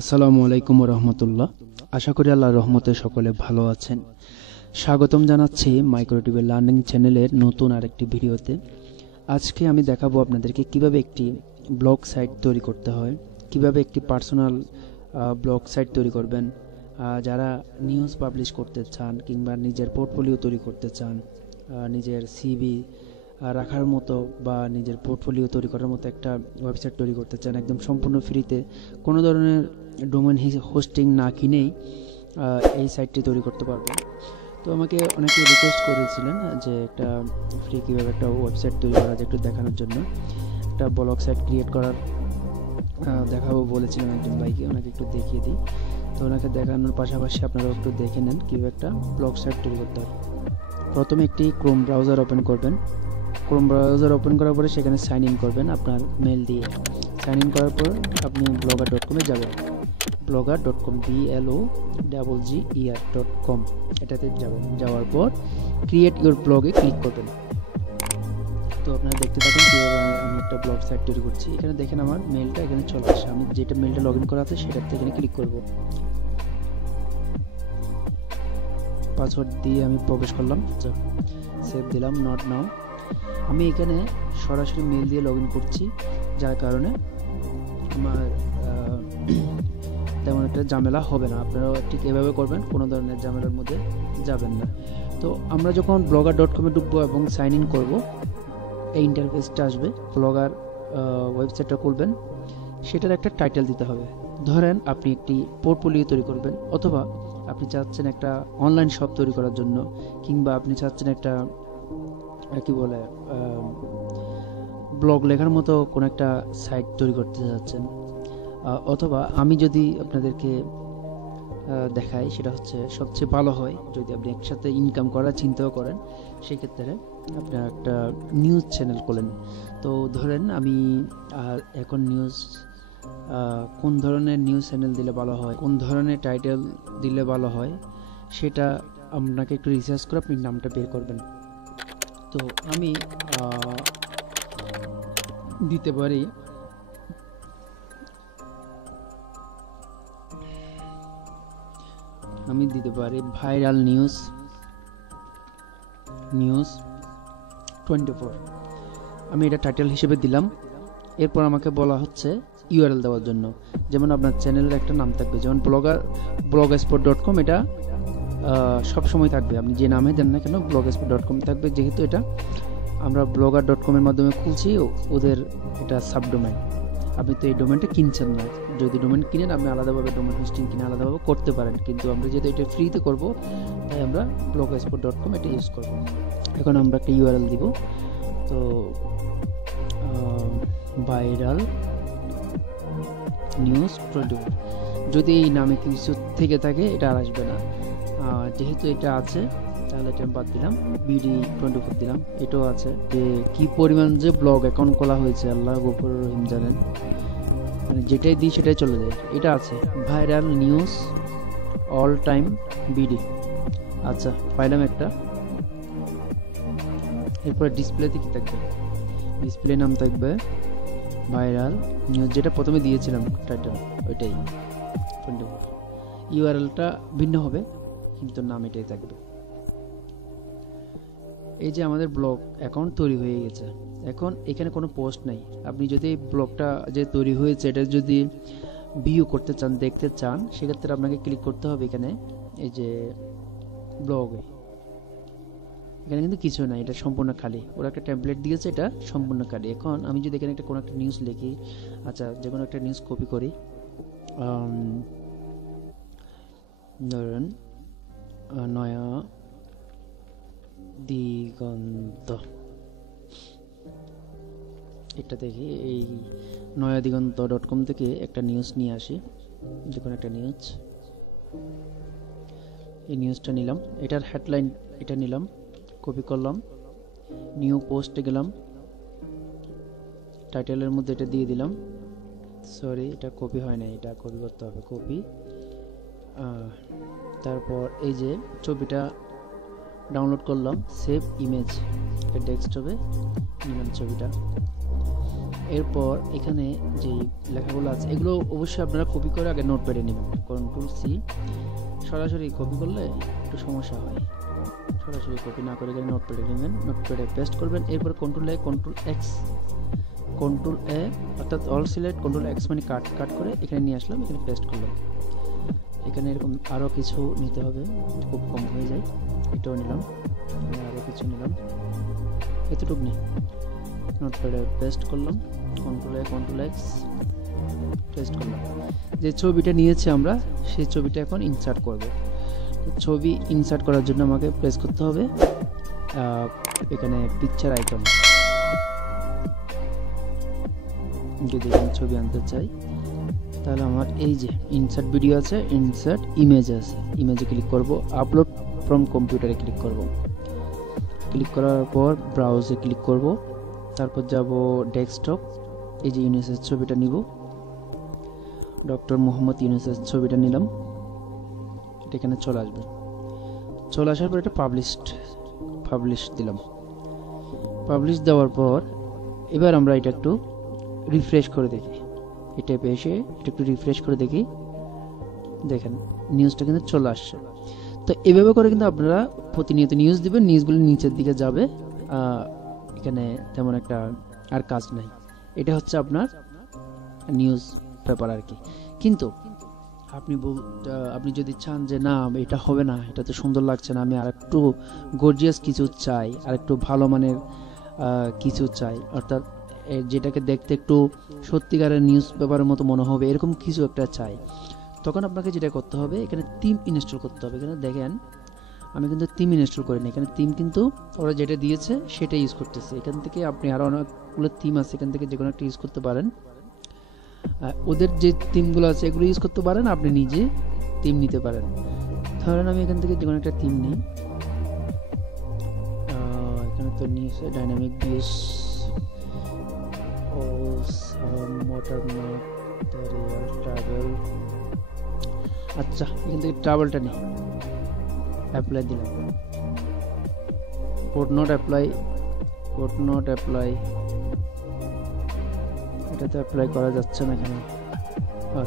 আসসালামু আলাইকুম রহমতুল্লাহ। আশা করি আল্লাহর রহমতে সকলে ভালো আছেন। স্বাগতম জানাচ্ছি মাইক্রোটিভি লার্নিং চ্যানেলের নতুন আরেকটি ভিডিওতে। আজকে আমি দেখাবো আপনাদেরকে কিভাবে একটি ব্লগ সাইট তৈরি করতে হয়, কিভাবে একটি পার্সোনাল ব্লগ সাইট তৈরি করবেন। যারা নিউজ পাবলিশ করতে চান কিংবা নিজের পোর্টফোলিও তৈরি করতে চান, নিজের সিভি রাখার মতো বা নিজের পোর্টফোলিও তৈরি করার মতো একটা ওয়েবসাইট তৈরি করতে চান একদম সম্পূর্ণ ফ্রিতে, কোনো ধরনের ডোমেন হোস্টিং না কিনেই এই সাইটটি তৈরি করতে পারবেন। তো আমাকে অনেকে রিকোয়েস্ট করেছিলেন যে একটা ফ্রি কীভাবে একটা ওয়েবসাইট তৈরি করা যায় একটু দেখানোর জন্য, একটা ব্লগ সাইট ক্রিয়েট করার দেখাবো বলেছিলাম একজন ভাইকে, ওনাকে একটু দেখিয়ে দিই। তো ওনাকে দেখানোর পাশাপাশি আপনারাও একটু দেখে নেন কীভাবে একটা ব্লগ সাইট তৈরি করতে হয়। প্রথমে একটি ক্রোম ব্রাউজার ওপেন করবেন। ক্রোম ব্রাউজার ওপেন করার পরে সেখানে সাইন ইন করবেন আপনার মেল দিয়ে। সাইন ইন করার পর আপনি blogger.com-এ যাবেন। blogger.com blogger.com এটাতে যাবেন। যাওয়ার পর ক্রিয়েট ইউর ব্লগে ক্লিক করবেন। তো আপনারা দেখতে থাকুন কীভাবে আমি একটা ব্লগ সাইট তৈরি করছি। এখানে দেখেন আমার মেলটা এখানে চলে আসে। আমি যেটা মেলটা লগ ইন করা আছে সেটাতে এখানে ক্লিক করব। পাসওয়ার্ড দিয়ে আমি প্রবেশ করলাম, সেভ দিলাম, নট নাও। আমি এখানে সরাসরি মেল দিয়ে লগ ইন করছি, যার কারণে আমার তেমন একটা ঝামেলা হবে না। আপনারাও ঠিক এভাবে করবেন, কোনো ধরনের ঝামেলার মধ্যে যাবেন না। তো আমরা যখন blogger.com-এ ঢুকবো এবং সাইন ইন করবো, এই ইন্টারফেসটা আসবে। ব্লগার ওয়েবসাইটটা খুলবেন, সেটার একটা টাইটেল দিতে হবে। ধরেন আপনি একটি পোর্টফোলিও তৈরি করবেন, অথবা আপনি চাচ্ছেন একটা অনলাইন শপ তৈরি করার জন্য, কিংবা আপনি চাচ্ছেন একটা কি বলে ব্লগ লেখার মতো কোনো একটা সাইট তৈরি করতে যাচ্ছেন। অথবা আমি যদি আপনাদেরকে দেখাই, সেটা হচ্ছে সবচেয়ে ভালো হয় যদি আপনি একসাথে ইনকাম করার চিন্তাও করেন, সেক্ষেত্রে আপনার একটা নিউজ চ্যানেল খোলেন। তো ধরেন আমি এখন কোন ধরনের নিউজ চ্যানেল দিলে ভালো হয়, কোন ধরনের টাইটেল দিলে ভালো হয়, সেটা আপনাকে একটু রিসার্চ করে আপনি নামটা বের করবেন। তো আমি দিতে পারি ভাইরাল নিউজ 24। আমি এটা টাইটেল হিসেবে দিলাম। এরপর আমাকে বলা হচ্ছে ইউআরএল দেওয়ার জন্য। যেমন আপনার চ্যানেলের একটা নাম থাকবে, যেমন blogspot.com, এটা সবসময় থাকবে। আপনি যে নামে দেন না কেন blogspot.com থাকবে, যেহেতু এটা আমরা blogger.com-এর মাধ্যমে খুলছি, ওদের এটা সাবডোমেন। আপনি তো এই ডোমেনটা কিনছেন না। যদি ডোমেন কিনেন আপনি আলাদাভাবে ডোমেন হোস্টিং কিনে আলাদাভাবে করতে পারেন, কিন্তু আমরা যেহেতু এটা ফ্রিতে করব তাই আমরা blogspot.com এটা ইউজ করব। এখন আমরা একটা ইউআরএল দিব। তো ভাইরাল নিউজ 24। যদি এই নামে কিছু থেকে থাকে এটা আর আসবে না, যেহেতু এটা আছে তাহলে এটা বাদ দিলাম। BD24 দিলাম। এটাও আছে। যে কি পরিমাণ যে ব্লগ অ্যাকাউন্ট খোলা হয়েছে আল্লাহ গফুর রহিম জানেন, মানে যেটাই দিই সেটাই চলে যায়। এটা আছে viral news all time BD. আচ্ছা, পাইলাম একটা। এরপরে ডিসপ্লেতে কি থাকবে, ডিসপ্লে নাম থাকবে ভাইরাল নিউজ, যেটা প্রথমে দিয়েছিলাম টাইটেল, ওইটাই 24। ইউআরএলটা ভিন্ন হবে কিন্তু নাম এটাই থাকবে। এই যে আমাদের ব্লগ অ্যাকাউন্ট তৈরি হয়ে গেছে। এখন এখানে কোনো পোস্ট নাই। আপনি যদি ব্লগটা যে তৈরি হয়েছে এটা যদি ভিউ করতে চান, দেখতে চান, সেক্ষেত্রে আপনাকে ক্লিক করতে হবে এখানে, এই যে ব্লগে। এখানে কিন্তু কিছু নাই, এটা সম্পূর্ণ খালি। ওরা একটা টেমপ্লেট দিয়েছে, এটা সম্পূর্ণ খালি। এখন আমি যদি এখানে কোনো একটা নিউজ লিখি, আচ্ছা যে কোনো একটা নিউজ কপি করি, ধরেন নয়া দিগন্ত, এটা দেখি এই নয়াদিগন্ত.com থেকে একটা নিউজ নিয়ে আসি, যে কোনো একটা নিউজ। এই নিউজটা নিলাম, এটার হেডলাইন এটা নিলাম, কপি করলাম, নিউ পোস্টে গেলাম, টাইটেলের মধ্যে এটা দিয়ে দিলাম। সরি, এটা কপি হয় না, এটা কপি করতে হবে, কপি। তারপর এই যে ছবিটা ডাউনলোড করলাম, সেভ ইমেজ, ডেস্কটপে নিলাম ছবিটা। এরপর এখানে যে লেখাগুলো আছে এগুলো অবশ্যই আপনারা কপি করে আগে নোটপ্যাডে নেবেন। কন্ট্রোল সি, সরাসরি কপি করলে একটু সমস্যা হয়, সরাসরি কপি না করে এখানে নোটপ্যাডে নেবেন, নোটপ্যাডে পেস্ট করবেন। এরপর কন্ট্রোল এ, কন্ট্রোল এক্স, কন্ট্রোল এ অর্থাৎ অল সিলেক্ট, কন্ট্রোল এক্স মানে কাট করে এখানে নিয়ে আসলাম, এখানে পেস্ট করলাম। এখানে এরকম আরও কিছু নিতে হবে, খুব কম হয়ে যায়, এটাও নিলাম, আরও কিছু নিলাম, এতটুকু নেই। নোটপ্যাডে পেস্ট করলাম, কন্ট্রোল এ, কন্ট্রোল এক্স, পেস্ট করলাম। যে ছবিটা নিয়েছি আমরা সেই ছবিটা এখন ইনসার্ট করব। ছবি ইনসার্ট করার জন্য আমাকে প্রেস করতে হবে এখানে পিকচার আইকন। যদি আমি ছবি আনতে চাই তাহলে আমার এই যে ইনসার্ট ভিডিও আছে, ইনসার্ট ইমেজ আছে, ইমেজে ক্লিক করব, আপলোড ফ্রম কম্পিউটারে ক্লিক করব। ক্লিক করার পর ব্রাউজে ক্লিক করব, তারপর যাব ডেস্কটপ, এই যে ইউনুসের ছবিটা নিব, ডক্টর মোহাম্মদ ইউনুসের ছবিটা নিলাম, এটা এখানে চলে আসবে। চলে আসার পর এটা পাবলিশ দিলাম। পাবলিশ দেওয়ার পর এবার আমরা এটা একটু রিফ্রেশ করে দেখি, এটা এসে এটা একটু রিফ্রেশ করে দেখি, দেখেন নিউজটা কিন্তু চলে আসছে। তো এভাবে করে কিন্তু আপনারা প্রতিনিয়ত নিউজ দিবেন, নিউজগুলো নিচের দিকে যাবে, এখানে তেমন একটা আর কাজ নাই। এটা হচ্ছে আপনার নিউজ পেপার আর কি। কিন্তু আপনি যদি চান যে না এটা হবে না, এটা তো সুন্দর লাগছে না, আমি আরেকটু গর্জিয়াস কিছু চাই, আরেকটু ভালো মানের কিছু চাই, অর্থাৎ যেটাকে দেখতে একটু সত্যিকারের নিউজ পেপারের মতো মনে হবে, এরকম কিছু একটা চাই, তখন আপনাকে যেটা করতে হবে এখানে থিম ইনস্টল করতে হবে। এখানে দেখেন আমি কিন্তু থিম ইনস্টল করিনি, এখানে থিম কিন্তু ওরা যেটা দিয়েছে সেটা ইউজ করতেছে। এখান থেকে আপনি আরও অনেকগুলো থিম আছে, এখান থেকে যে কোনো একটা ইউজ করতে পারেন। ওদের যে থিমগুলো আছে এগুলো ইউজ করতে পারেন, আপনি নিজে থিম নিতে পারেন। ধরেন আমি এখান থেকে যে কোনো একটা থিম নিই, এখানে তো নিয়েছে ডাইনামিক বিএস ও মোটরম্যাট ট্রাভেল। আচ্ছা এখান থেকে ট্রাভেলটা নিই, অ্যাপ্লাই দিলাম, কোড নট অ্যাপ্লাই, এটাতে অ্যাপ্লাই করা যাচ্ছে না, এখানে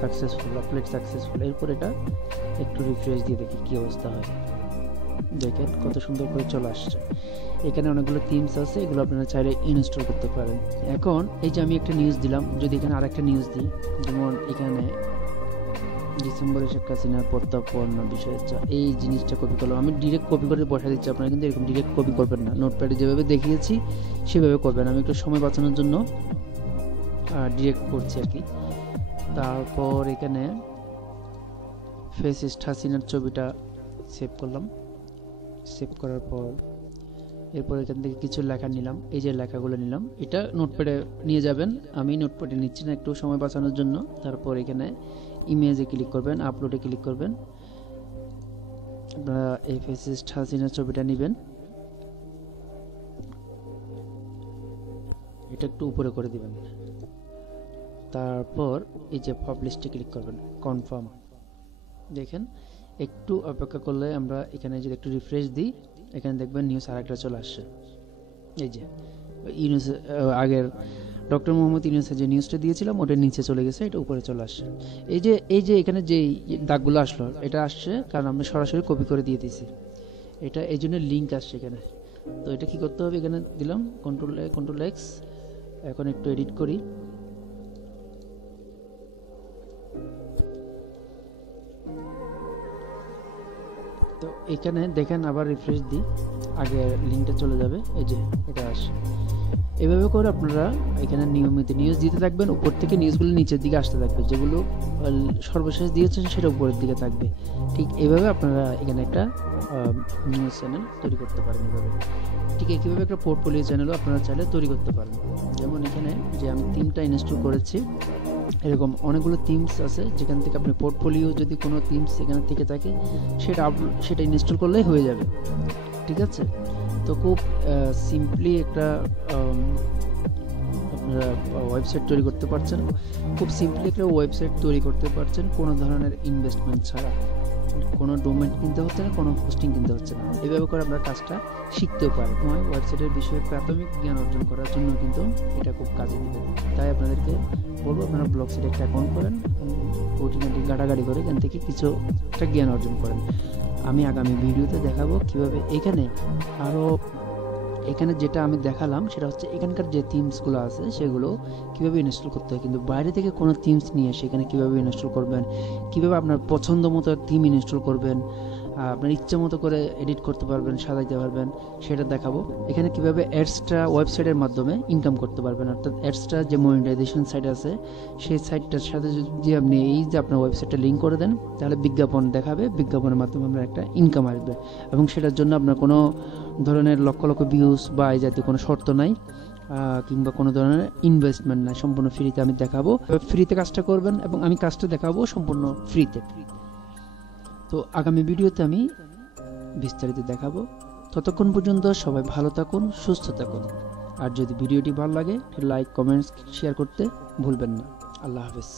সাকসেসফুল, অ্যাপ্লাইড সাকসেসফুল। এরপর এটা একটু রিফ্রেশ দিয়ে দেখি কি অবস্থা হয়, দেখেন কত সুন্দর করে চলে আসছে। এখানে অনেকগুলো থিমস আছে, এগুলো আপনারা চাইলে ইনস্টল করতে পারেন। এখন এই যে আমি একটা নিউজ দিলাম, যদি এখানে আরেকটা নিউজ দিই, যেমন এখানে ডিসেম্বরে শেখ হাসিনার প্রত্যাপন্ন বিষয়ে এই জিনিসটা কপি করলাম, আমি ডিরেক্ট কপি করে বসা দিচ্ছি, আপনারা কিন্তু এরকম ডিরেক্ট কপি করবেন না, নোটপ্যাডে যেভাবে দেখিয়েছি সেভাবে করবেন। আমি একটু সময় বাঁচানোর জন্য ডিরেক্ট করছি আর কি। তারপর এখানে ফেসিস্ট হাসিনার ছবিটা সেভ করলাম, সেভ করার পর এরপর এখান থেকে কিছু লেখা নিলাম, এই যে লেখাগুলো নিলাম, এটা নোটপ্যাডে নিয়ে যাবেন, আমি নোটপ্যাডে নিচ্ছি না একটু সময় বাঁচানোর জন্য। তারপর এখানে ইমেজে ক্লিক করবেন, আপলোডে ক্লিক করবেন, আপনারা এই ফেসিস্ট হাসিনার ছবিটা নেবেন, এটা একটু উপরে করে দিবেন, তারপর এই যে পাবলিশে ক্লিক করবেন, কনফার্ম। দেখেন একটু অপেক্ষা করলে আমরা এখানে যদি একটু রিফ্রেশ দিই, এখানে দেখবেন নিউজ আরেকটা চলে আসছে। এই যে ইউনুস আগের ডক্টর মোহাম্মদ ইউনুসের যে নিউজটা দিয়েছিলাম ওটার নিচে চলে গেছে, এটা উপরে চলে আসছে। এই যে এখানে যে দাগগুলো আসলো, এটা আসছে কারণ আমরা সরাসরি কপি করে দিয়ে দিয়েছি, এটা এই জন্য লিঙ্ক আসছে এখানে। তো এটা কি করতে হবে, এখানে দিলাম কন্ট্রোল এক্স, এখন একটু এডিট করি, তো এখানে দেখেন আবার রিফ্রেশ দিই, আগে লিঙ্কটা চলে যাবে, এই যে এটা আসে। এভাবে করে আপনারা এখানে নিয়মিত নিউজ দিতে থাকবেন, উপর থেকে নিউজগুলো নিচের দিকে আসতে থাকবে, যেগুলো সর্বশেষ দিয়েছেন সেটা উপরের দিকে থাকবে। ঠিক এভাবে আপনারা এখানে একটা নিউজ চ্যানেল তৈরি করতে পারেন এভাবে। ঠিক একইভাবে একটা পোর্টফোলিও চ্যানেলও আপনারা চাইলে তৈরি করতে পারেন। যেমন এখানে যে আমি থিমটা ইনস্টল করেছি, এরকম অনেকগুলো থিমস আছে, যেখান থেকে আপনি পোর্টফোলিও যদি কোনো থিমস এখানে থেকে থাকে সেটা ইনস্টল করলেই হয়ে যাবে, ঠিক আছে। তো খুব সিম্পলি একটা আপনারা ওয়েবসাইট তৈরি করতে পারছেন, খুব সিম্পলি একটা ওয়েবসাইট তৈরি করতে পারছেন কোনো ধরনের ইনভেস্টমেন্ট ছাড়া। কোনো ডোমেন কিনতে হচ্ছে না, কোনো হোস্টিং কিনতে হচ্ছে না। এভাবে করে আমরা কাজটা শিখতেও পারি। ওয়েবসাইটের বিষয়ে প্রাথমিক জ্ঞান অর্জন করার জন্য কিন্তু এটা খুব কাজে দিবে। তাই আপনাদেরকে বলবো আপনারা ব্লগসাইটে একটা অ্যাকাউন্ট করেন, খুঁটিনাটি ঘাটাঘাটি করে এখান থেকে কিছু একটা জ্ঞান অর্জন করেন। আমি আগামী ভিডিওতে দেখাবো কিভাবে এখানে যেটা আমি দেখালাম সেটা হচ্ছে এখানকার যে থিমসগুলো আছে সেগুলো কীভাবে ইনস্টল করতে হয়, কিন্তু বাইরে থেকে কোনো থিমস নিয়ে সেখানে কীভাবে ইনস্টল করবেন, কীভাবে আপনার পছন্দ মতো থিম ইনস্টল করবেন, আপনার ইচ্ছা মতো করে এডিট করতে পারবেন, সাজাইতে পারবেন, সেটা দেখাবো। এখানে কীভাবে অ্যাডসটা ওয়েবসাইটের মাধ্যমে ইনকাম করতে পারবেন, অর্থাৎ অ্যাডসটা যে মনিটাইজেশন সাইট আছে সেই সাইটটার সাথে যদি আপনি এই যে আপনার ওয়েবসাইটটা লিঙ্ক করে দেন তাহলে বিজ্ঞাপন দেখাবে, বিজ্ঞাপনের মাধ্যমে আপনার একটা ইনকাম আসবে এবং সেটার জন্য আপনার কোনো ধরনের লক্ষ লক্ষ ভিউজ বা এই জাতীয় কোনো শর্ত নাই কিংবা কোনো ধরনের ইনভেস্টমেন্ট নাই, সম্পূর্ণ ফ্রিতে আমি দেখাবো। ফ্রিতে কাজটা করবেন এবং আমি কাজটা দেখাবো সম্পূর্ণ ফ্রিতে। তো আগামী ভিডিওতে আমি বিস্তারিত দেখাবো। ততক্ষণ পর্যন্ত সবাই ভালো থাকুন, সুস্থ থাকুন। আর যদি ভিডিওটি ভালো লাগে লাইক, কমেন্টস, শেয়ার করতে ভুলবেন না। আল্লাহ হাফেজ।